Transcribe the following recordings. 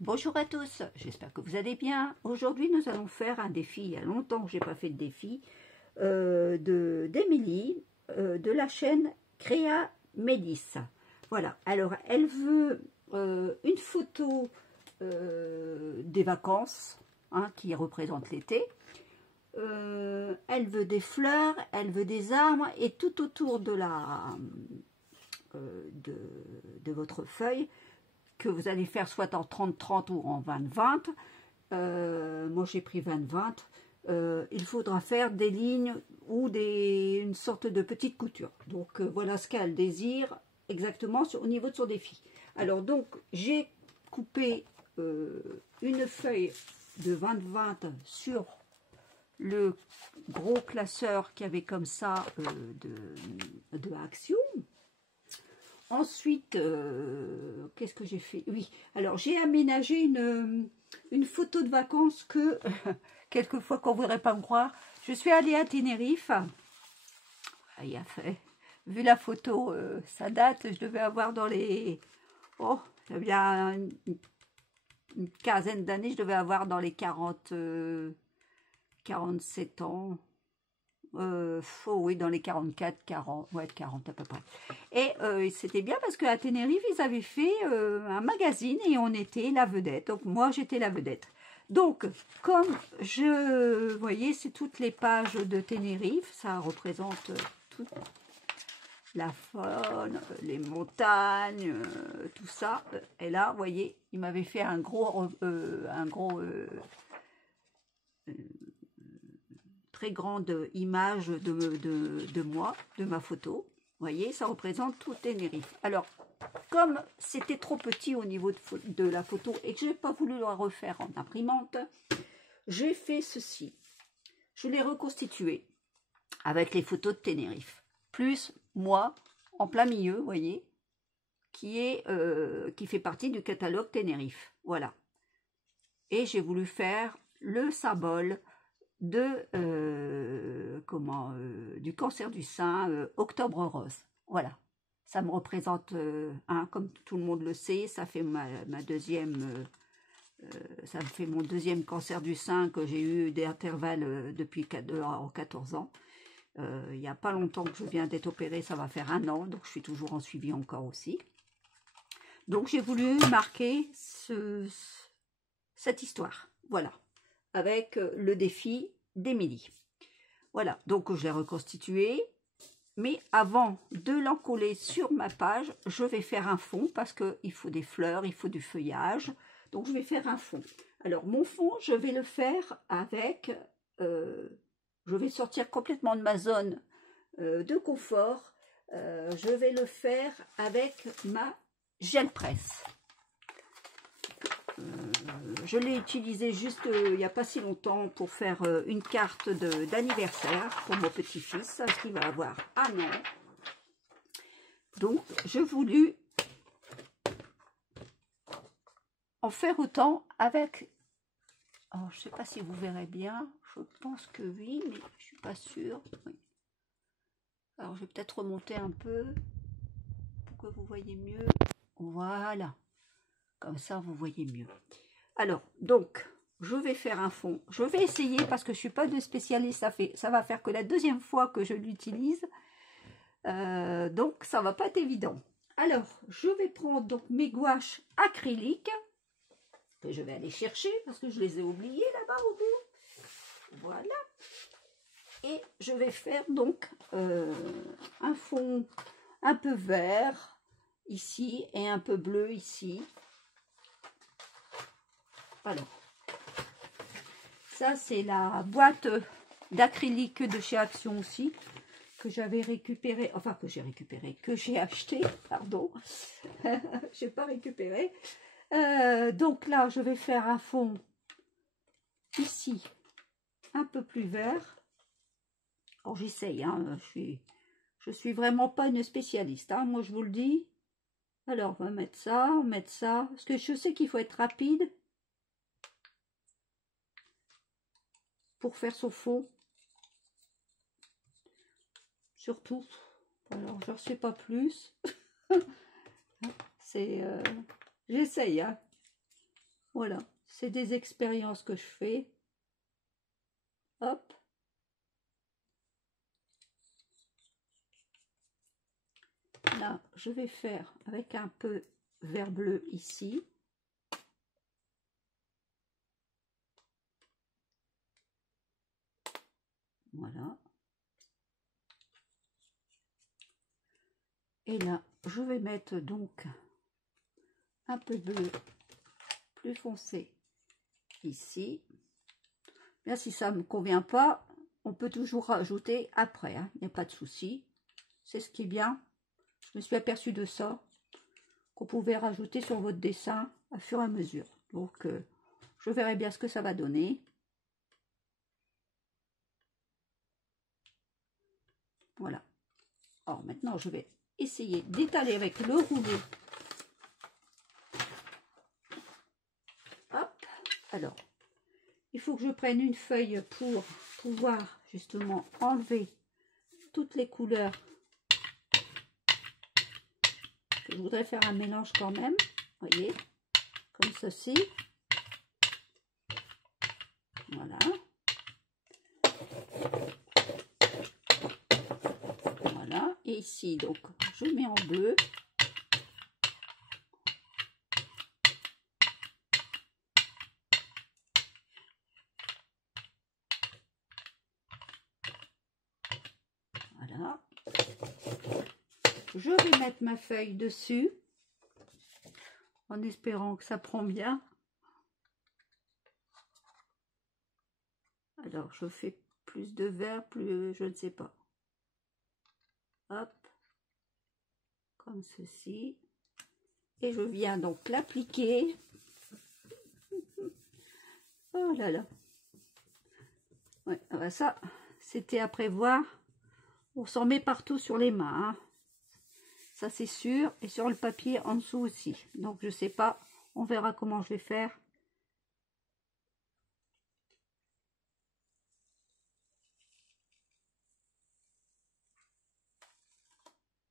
Bonjour à tous, j'espère que vous allez bien. Aujourd'hui, nous allons faire un défi. Il y a longtemps que je n'ai pas fait de défi d'Émilie de la chaîne Créa Médis. Voilà, alors elle veut une photo des vacances qui représentent l'été. Elle veut des fleurs, elle veut des arbres et tout autour de votre feuille que vous allez faire soit en 30-30 ou en 20-20. Moi j'ai pris 20-20. Il faudra faire des lignes ou une sorte de petite couture. Donc voilà ce qu'elle désire exactement au niveau de son défi. Alors donc j'ai coupé une feuille de 20-20 sur le gros classeur qu'il y avait comme ça de Action. Ensuite, qu'est-ce que j'ai fait? Oui, alors j'ai aménagé une photo de vacances que, quelquefois qu'on ne voudrait pas me croire, je suis allée à Tenerife. Il a fait, vu la photo, ça date, je devais avoir dans les... Oh, il y a une quinzaine d'années, je devais avoir dans les 47 ans. Oui, dans les 44, 40, ouais, 40 à peu près. Et c'était bien parce qu'à Tenerife, ils avaient fait un magazine et on était la vedette. Donc, moi, j'étais la vedette. Donc, comme vous voyez, c'est toutes les pages de Tenerife. Ça représente toute la faune, les montagnes, tout ça. Et là, vous voyez, il m'avait fait un gros très grande image de moi, de ma photo. Vous voyez, ça représente tout Tenerife. Alors, comme c'était trop petit au niveau de la photo et que je n'ai pas voulu la refaire en imprimante, j'ai fait ceci. Je l'ai reconstitué avec les photos de Tenerife. Plus moi, en plein milieu, vous voyez, qui fait partie du catalogue Tenerife. Voilà. Et j'ai voulu faire le symbole du cancer du sein, Octobre Rose. Voilà, ça me représente, comme tout le monde le sait, ça fait ma deuxième, ça me fait mon deuxième cancer du sein que j'ai eu d'intervalle depuis 14 ans. Il n'y a pas longtemps que je viens d'être opérée, ça va faire 1 an, donc je suis toujours en suivi encore aussi. Donc j'ai voulu marquer cette histoire, voilà, avec le défi d'Émilie. Voilà, donc je l'ai reconstitué, mais avant de l'encoller sur ma page, je vais faire un fond parce qu'il faut des fleurs, il faut du feuillage, donc je vais faire un fond. Alors mon fond, je vais le faire avec, je vais sortir complètement de ma zone de confort, je vais le faire avec ma gel presse. Je l'ai utilisé juste il n'y a pas si longtemps pour faire une carte d'anniversaire pour mon petit-fils qui va avoir 1 an. Donc, je voulus en faire autant avec... Alors, je ne sais pas si vous verrez bien. Je pense que oui, mais je ne suis pas sûre. Oui. Alors, je vais peut-être remonter un peu pour que vous voyez mieux. Voilà. Comme ça, vous voyez mieux. Alors, donc, je vais faire un fond. Je vais essayer parce que je ne suis pas de spécialiste. Ça va faire que la deuxième fois que je l'utilise. Donc, ça ne va pas être évident. Alors, je vais prendre donc mes gouaches acryliques que je vais aller chercher parce que je les ai oubliées là-bas au bout. Voilà. Et je vais faire donc un fond un peu vert ici et un peu bleu ici. Alors, ça c'est la boîte d'acrylique de chez Action aussi, que j'avais récupéré, enfin que j'ai acheté, pardon, j'ai pas récupéré. Donc là, je vais faire un fond ici, un peu plus vert. Alors j'essaye, je suis vraiment pas une spécialiste, moi je vous le dis. Alors on va mettre ça, parce que je sais qu'il faut être rapide pour faire son fond, surtout. Alors je ne sais pas plus. C'est j'essaye, Voilà, c'est des expériences que je fais. Hop. Là, je vais faire avec un peu vert bleu ici. Voilà. Et là, je vais mettre donc un peu de bleu plus foncé ici. Bien, si ça ne me convient pas, on peut toujours rajouter après, hein. Il n'y a pas de souci. C'est ce qui est bien. Je me suis aperçue de ça, qu'on pouvait rajouter sur votre dessin à fur et à mesure. Donc, je verrai bien ce que ça va donner. Voilà. Alors, maintenant, je vais essayer d'étaler avec le rouleau. Hop. Alors, il faut que je prenne une feuille pour pouvoir justement enlever toutes les couleurs. Je voudrais faire un mélange quand même, voyez, comme ceci. Voilà. Voilà. Et ici, donc, je mets en bleu. Voilà. Je vais mettre ma feuille dessus, en espérant que ça prend bien. Alors, je fais plus de vert, plus, je ne sais pas. Hop. Comme ceci. Et je viens donc l'appliquer. Oh là là. Ouais, ça, c'était à prévoir. On s'en met partout sur les mains, hein. Ça c'est sûr, et sur le papier en dessous aussi. Donc je sais pas, on verra comment je vais faire.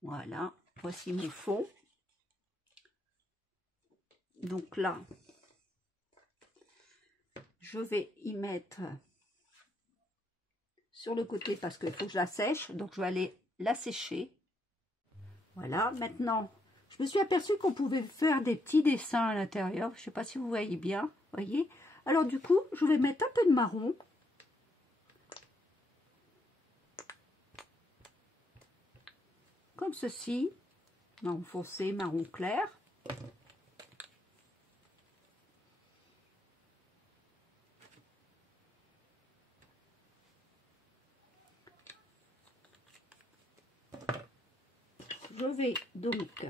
Voilà, voici mon fond. Donc là, je vais y mettre sur le côté parce qu'il faut que je la sèche. Donc je vais aller la sécher. Voilà, maintenant, je me suis aperçue qu'on pouvait faire des petits dessins à l'intérieur. Je ne sais pas si vous voyez bien, voyez. Alors du coup, je vais mettre un peu de marron. Comme ceci. Marron foncé, marron clair. Je vais donc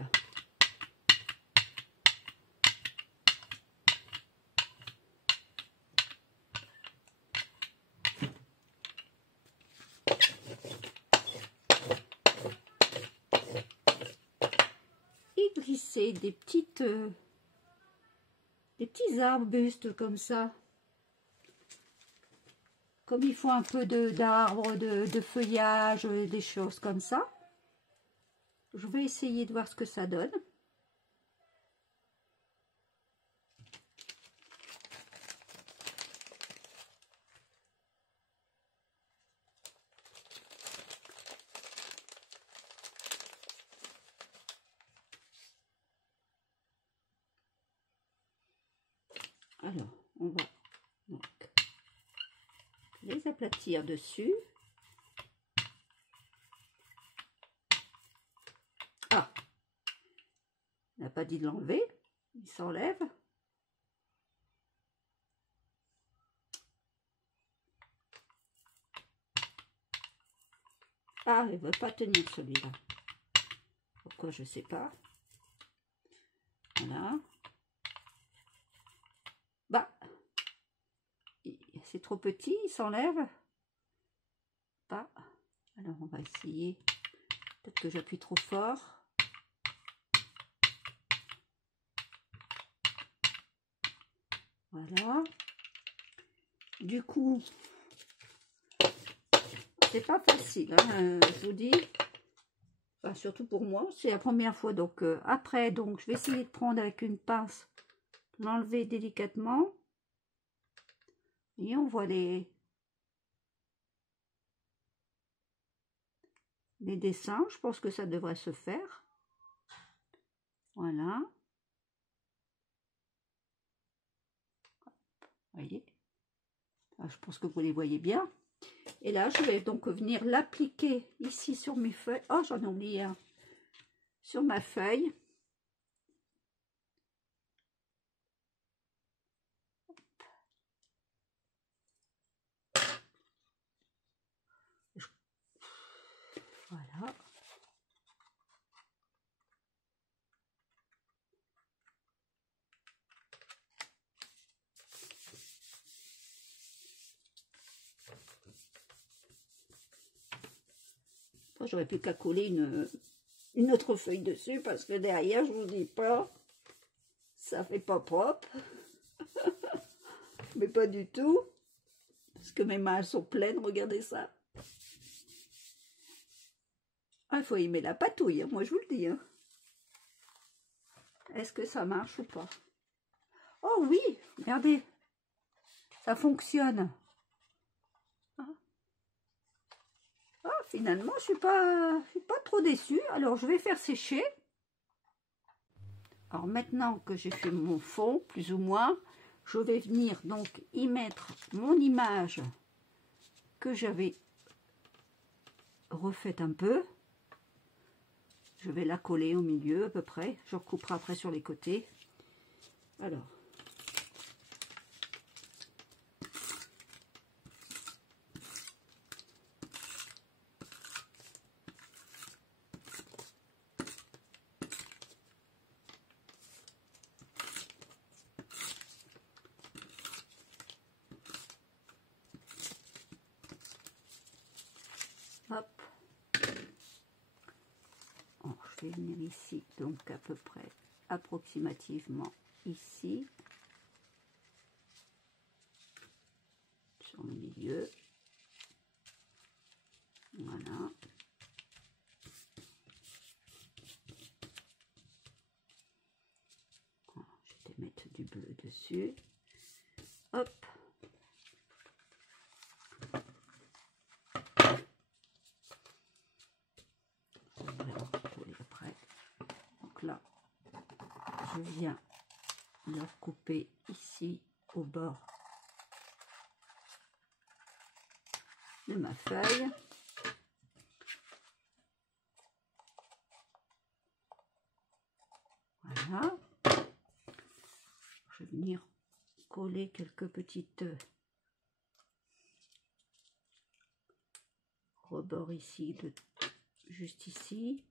y glisser des petits arbustes comme ça. Comme il faut un peu d'arbres, de feuillage, des choses comme ça. Je vais essayer de voir ce que ça donne. Alors, on va donc les aplatir dessus. Ah, on n'a pas dit de l'enlever, il s'enlève. Ah, il ne veut pas tenir celui-là. Pourquoi, je ne sais pas. Voilà. Bah, c'est trop petit, il s'enlève. Pas. Alors, on va essayer. Peut-être que j'appuie trop fort. Voilà. Du coup, c'est pas facile, hein, je vous dis. Enfin, surtout pour moi, c'est la première fois. Donc après, donc je vais essayer de prendre avec une pince l'enlever délicatement. Et on voit les dessins. Je pense que ça devrait se faire. Voilà. Voyez. Je pense que vous les voyez bien. Et là, je vais donc venir l'appliquer ici sur mes feuilles. Oh, j'en ai oublié un. Sur ma feuille. Voilà. J'aurais plus qu'à coller une autre feuille dessus parce que derrière, je vous dis pas, ça fait pas propre. Mais pas du tout. Parce que mes mains sont pleines, regardez ça. Ah, il faut aimer la patouille, hein, moi je vous le dis. Hein. Est-ce que ça marche ou pas? Oh oui, regardez, ça fonctionne. Ah, finalement, je suis pas trop déçue. Alors, je vais faire sécher. Alors, maintenant que j'ai fait mon fond, plus ou moins, je vais venir donc y mettre mon image que j'avais refaite un peu. Je vais la coller au milieu à peu près. Je recouperai après sur les côtés. Alors. Hop. Alors, je vais venir ici, donc à peu près, approximativement ici. Sur le milieu. Voilà. Je vais mettre du bleu dessus. Hop. Après. Donc là, je viens le recouper ici au bord de ma feuille. Voilà. Je vais venir coller quelques petites rebords ici, juste ici.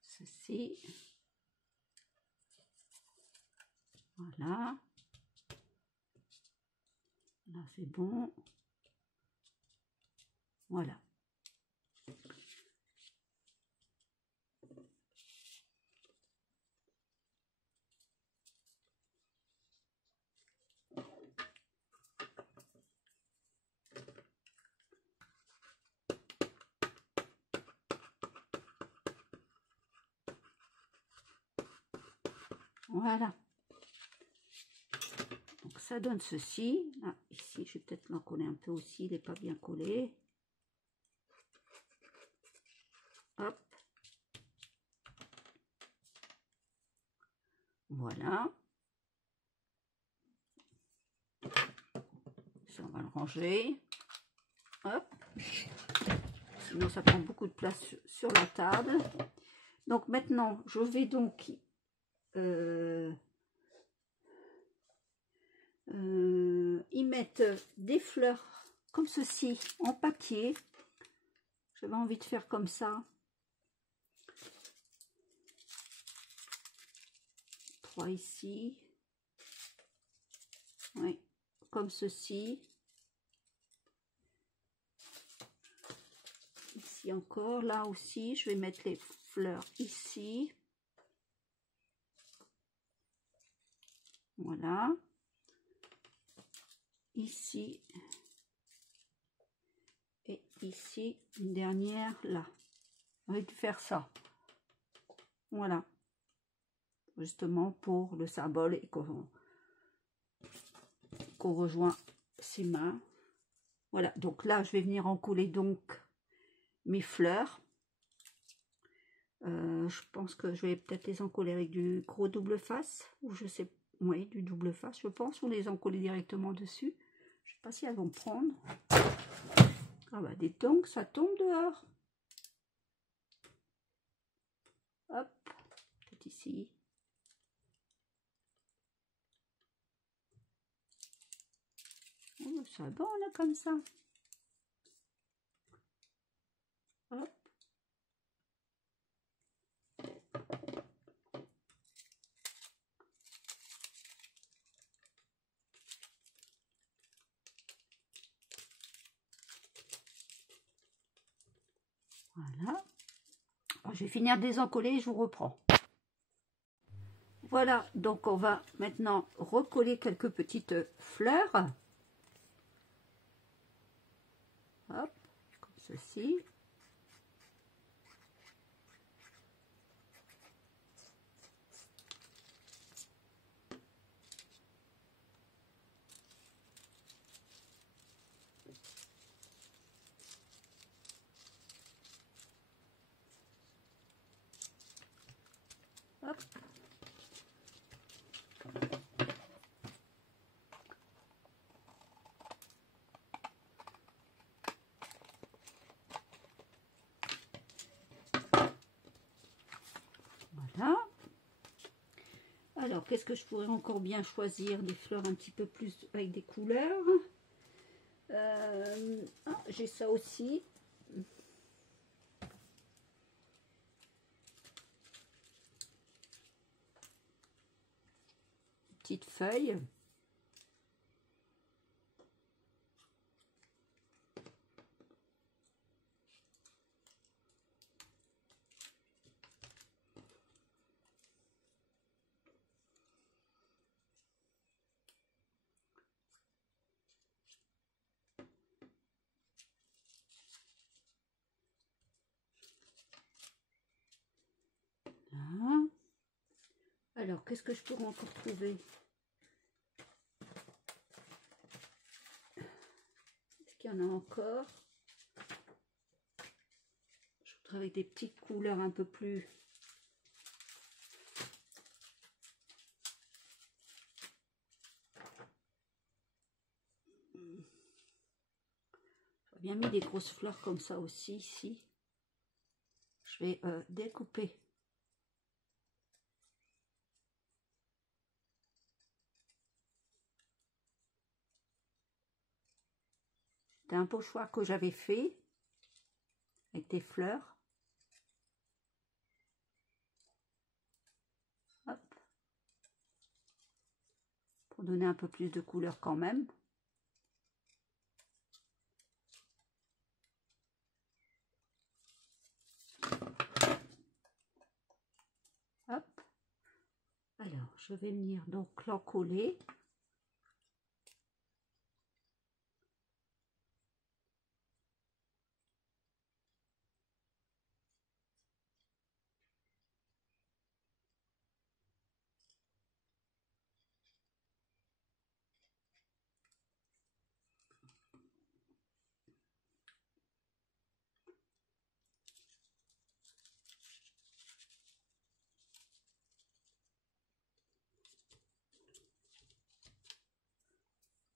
Ceci. Voilà. Là, c'est bon. Voilà. Voilà. Donc ça donne ceci. Ah, ici, je vais peut-être l'en coller un peu aussi. Il n'est pas bien collé. Hop. Voilà. Ça, on va le ranger. Hop. Sinon, ça prend beaucoup de place sur la table. Donc maintenant, je vais donc y mettre des fleurs comme ceci en papier. J'avais envie de faire comme ça. 3 ici. Oui, comme ceci. Ici encore, là aussi, je vais mettre les fleurs ici. Voilà. Ici. Et ici, une dernière là. On va faire ça. Voilà. Justement pour le symbole et qu'on rejoint ses mains. Voilà, donc là je vais venir encoller donc mes fleurs. Je pense que je vais peut-être les encoller avec du gros double face, ou je sais, oui, du double face je pense, ou les encoller directement dessus. Je sais pas si elles vont prendre. Ah bah des tongs, ça tombe dehors. Hop, peut-être ici. Oh, c'est bon là comme ça. Hop. Voilà. Alors, je vais finir de désencoller et je vous reprends. Voilà, donc on va maintenant recoller quelques petites fleurs. Hop, comme ceci. Hop. Voilà. Alors, qu'est-ce que je pourrais encore bien choisir? Des fleurs un petit peu plus avec des couleurs. J'ai ça aussi. Petite feuille. Voilà. Alors, qu'est-ce que je pourrais encore trouver? Est-ce qu'il y en a encore? Je voudrais avec des petites couleurs un peu plus... J'ai bien mis des grosses fleurs comme ça aussi ici. Je vais découper. C'était un pochoir que j'avais fait avec des fleurs. Hop. Pour donner un peu plus de couleur quand même. Hop. Alors, je vais venir donc l'encoller.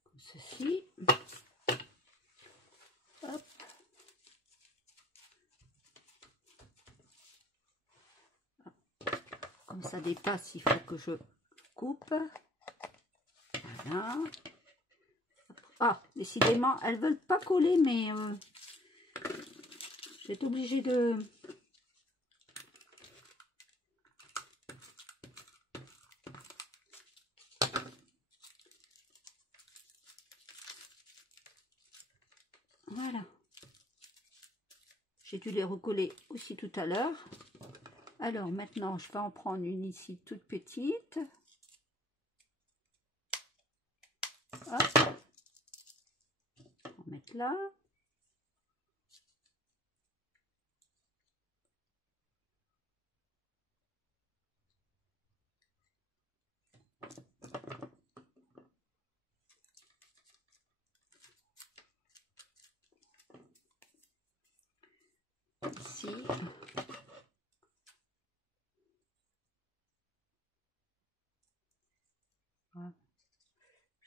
Comme ceci. Hop. Comme ça dépasse, il faut que je coupe. Voilà. Ah, décidément, elles veulent pas coller, mais je vais être obligée de... Voilà. J'ai dû les recoller aussi tout à l'heure. Alors maintenant, je vais en prendre une ici toute petite. Hop. On va mettre là.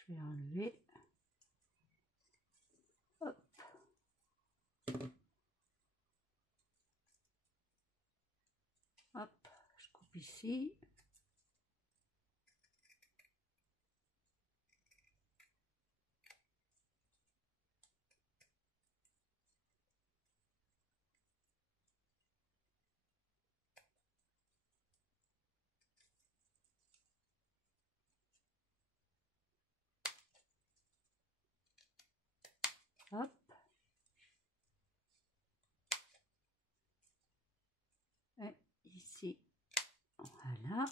Je vais enlever. Hop. Hop, je coupe ici. Hop. Et ici, voilà.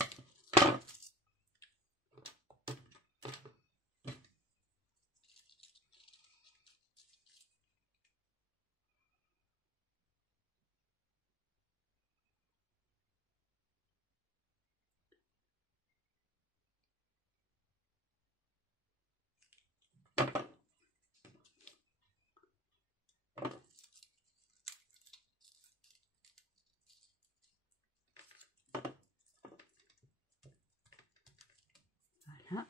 Voilà.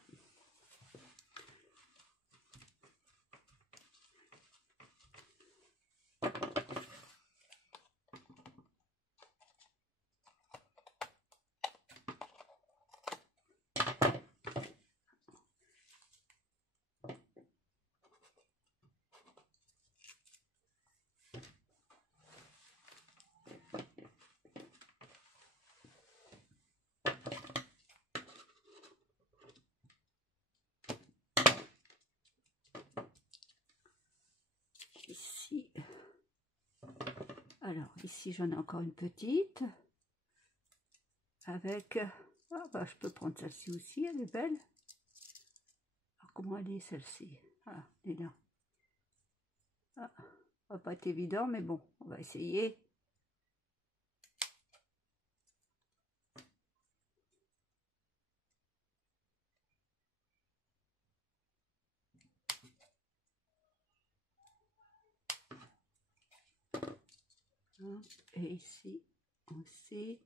Ici, alors ici j'en ai encore une petite avec, ah bah, je peux prendre celle-ci aussi, elle est belle. Alors comment elle est celle-ci? Ah, elle est là. Ah, ça va pas être évident, mais bon, on va essayer. Et ici aussi.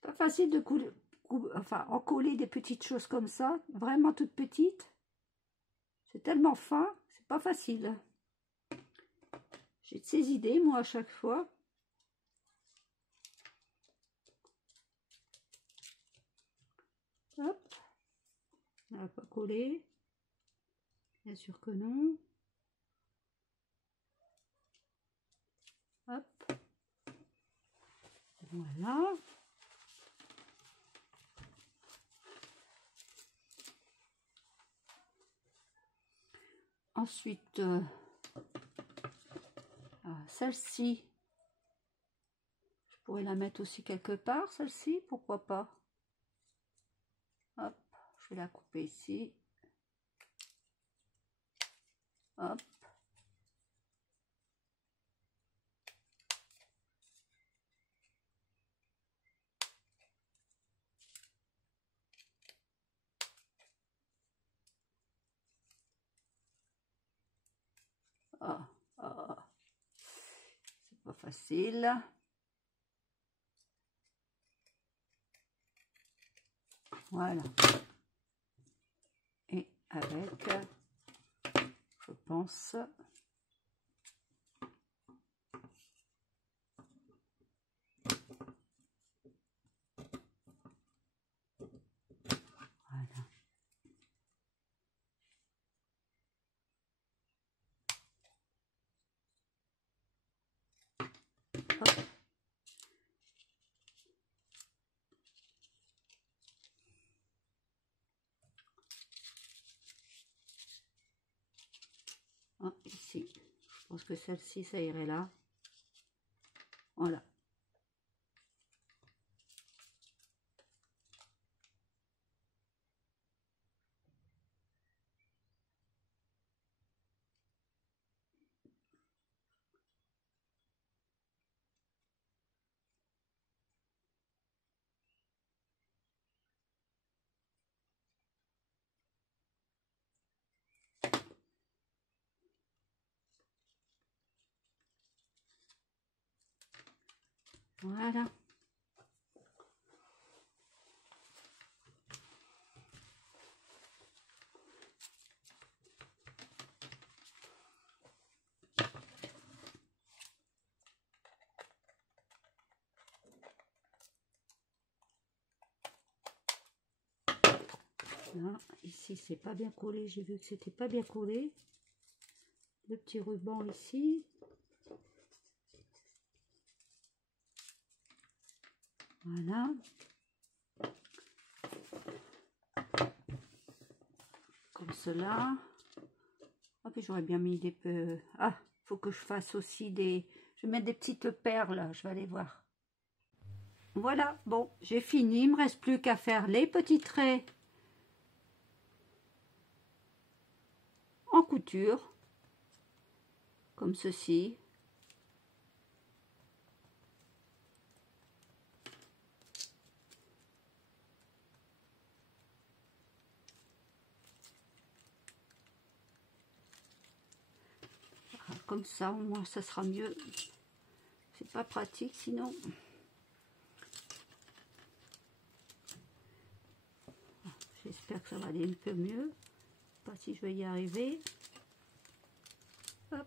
Pas facile de enfin, encoller des petites choses comme ça, vraiment toutes petites. C'est tellement fin, c'est pas facile. J'ai de ces idées, moi, à chaque fois. Hop. On va pas coller. Bien sûr que non. Hop. Voilà. Ensuite, celle-ci, je pourrais la mettre aussi quelque part, celle-ci, pourquoi pas. Hop, je vais la couper ici. Hop. Ah, ah. C'est pas facile. Voilà. Et avec, je pense, voilà. Hop. Ah, ici, je pense que celle-ci, ça irait là. Voilà. Voilà. Là, ici c'est pas bien collé, j'ai vu que c'était pas bien collé. Le petit ruban ici. Voilà. Comme cela. Ah, puis j'aurais bien mis des peu. Ah, faut que je fasse aussi des. Je vais mettre des petites perles, je vais aller voir. Voilà, bon, j'ai fini, il me reste plus qu'à faire les petits traits en couture, comme ceci. Voilà, comme ça, au moins ça sera mieux. C'est pas pratique sinon. J'espère que ça va aller un peu mieux. Pas si je vais y arriver. Hop.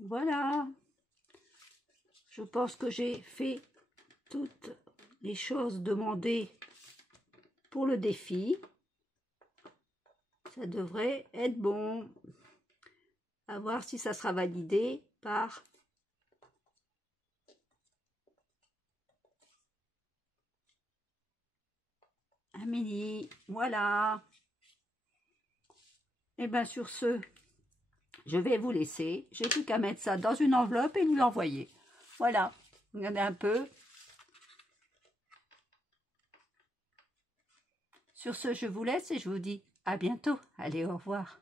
Voilà. Je pense que j'ai fait toutes les choses demandées pour le défi. Ça devrait être bon. À voir si ça sera validé par Amélie. Voilà. Et bien sur ce, je vais vous laisser. J'ai plus qu'à mettre ça dans une enveloppe et lui l'envoyer. Voilà. Regardez un peu. Sur ce, je vous laisse et je vous dis à bientôt. Allez, au revoir.